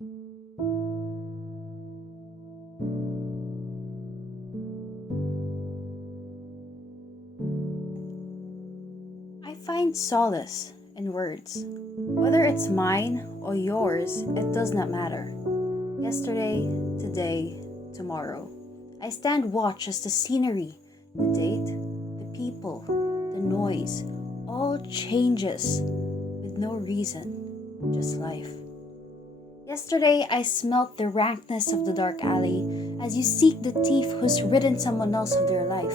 I find solace in words. Whether it's mine or yours, it does not matter. Yesterday, today, tomorrow. I stand watch as the scenery, the date, the people, the noise, all changes with no reason, just life. Yesterday, I smelt the rankness of the dark alley as you seek the thief who's ridden someone else of their life.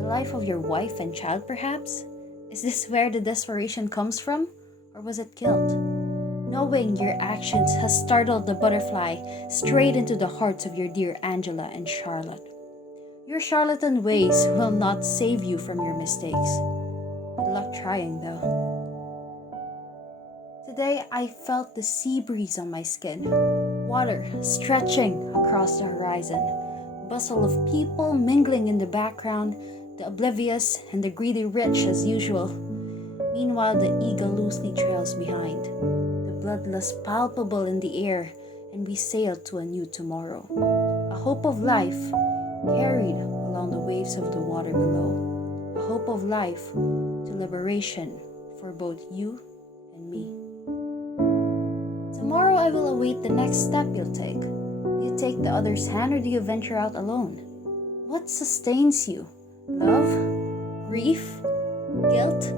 The life of your wife and child, perhaps? Is this where the desperation comes from? Or was it guilt? Knowing your actions has startled the butterfly straight into the hearts of your dear Angela and Charlotte. Your charlatan ways will not save you from your mistakes. Good luck trying, though. Today, I felt the sea breeze on my skin, water stretching across the horizon, bustle of people mingling in the background, the oblivious and the greedy rich as usual. Meanwhile, the eagle loosely trails behind, the bloodlust palpable in the air, and we sail to a new tomorrow. A hope of life carried along the waves of the water below. A hope of life to liberation for both you and me. Tomorrow I will await the next step you'll take. Do you take the other's hand or do you venture out alone? What sustains you? Love? Grief? Guilt?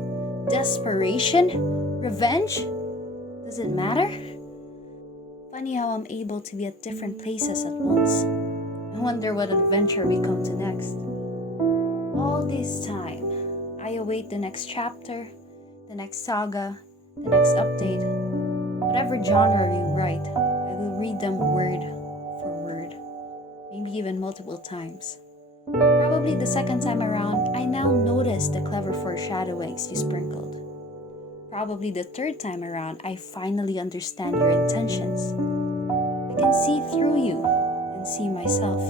Desperation? Revenge? Does it matter? Funny how I'm able to be at different places at once. I wonder what adventure we come to next. All this time, I await the next chapter, the next saga, the next update. Whatever genre you write, I will read them word for word, maybe even multiple times. Probably the second time around, I now notice the clever foreshadowings you sprinkled. Probably the third time around, I finally understand your intentions. I can see through you and see myself.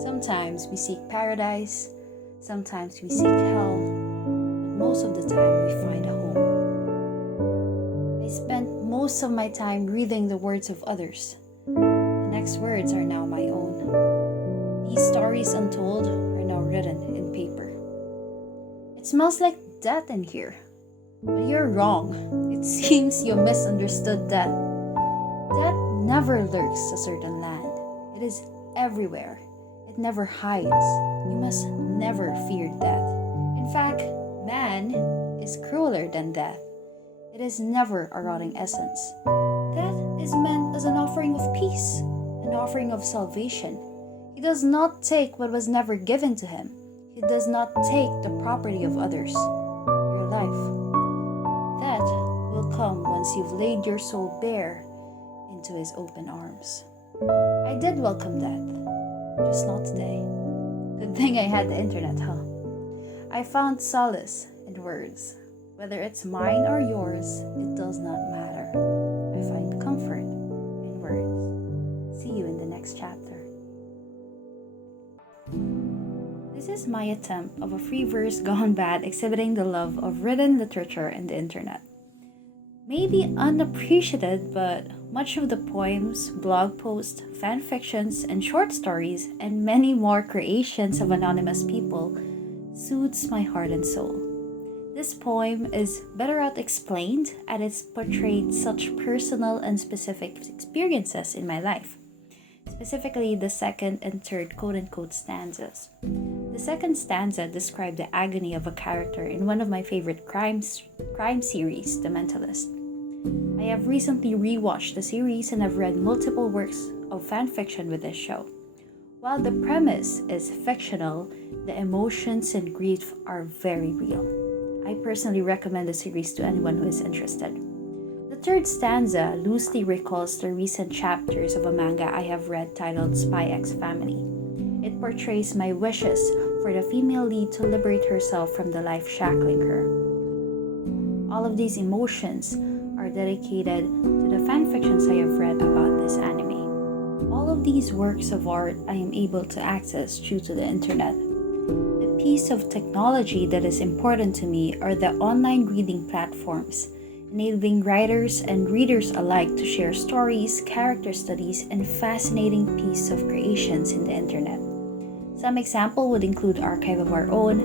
Sometimes we seek paradise, sometimes we seek hell, but most of the time we find a home. I spent most of my time reading the words of others. The next words are now my own. These stories untold are now written in paper. It smells like death in here. But you're wrong. It seems you misunderstood death. Death never lurks a certain land. It is everywhere. It never hides. You must never fear death. In fact, man is crueler than death. It is never a rotting essence. Death is meant as an offering of peace, an offering of salvation. He does not take what was never given to him. He does not take the property of others, your life. That will come once you've laid your soul bare into his open arms. I did welcome death, just not today. Good thing I had the internet, huh? I found solace in words. Whether it's mine or yours, it does not matter. I find comfort in words. See you in the next chapter. This is my attempt of a free verse gone bad exhibiting the love of written literature and the internet. Maybe unappreciated, but much of the poems, blog posts, fan fictions, and short stories, and many more creations of anonymous people soothes my heart and soul. This poem is better out explained as it's portrayed such personal and specific experiences in my life. Specifically, the second and third quote-unquote stanzas. The second stanza described the agony of a character in one of my favorite crime series, The Mentalist. I have recently rewatched the series and have read multiple works of fan fiction with this show. While the premise is fictional, the emotions and grief are very real. I personally recommend the series to anyone who is interested. The third stanza loosely recalls the recent chapters of a manga I have read titled Spy X Family. It portrays my wishes for the female lead to liberate herself from the life shackling her. All of these emotions are dedicated to the fanfictions I have read about this anime. All of these works of art I am able to access due to the internet. The piece of technology that is important to me are the online reading platforms. enabling writers and readers alike to share stories, character studies, and fascinating pieces of creations in the internet. Some example would include Archive of Our Own,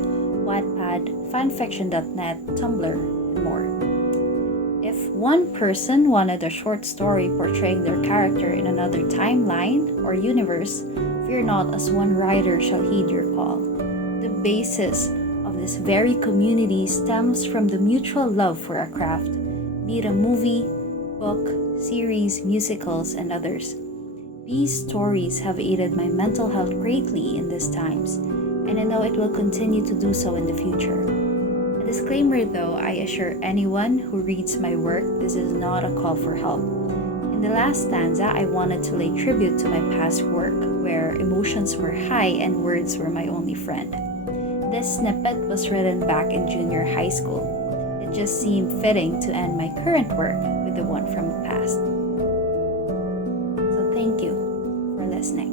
Wattpad, fanfiction.net, Tumblr, and more. If one person wanted a short story portraying their character in another timeline or universe, fear not, as one writer shall heed your call. The basis of this very community stems from the mutual love for a craft, be it a movie, book, series, musicals, and others. These stories have aided my mental health greatly in these times, and I know it will continue to do so in the future. A disclaimer though, I assure anyone who reads my work, this is not a call for help. In the last stanza, I wanted to lay tribute to my past work, where emotions were high and words were my only friend. This snippet was written back in junior high school. It just seemed fitting to end my current work with the one from the past. So thank you for listening.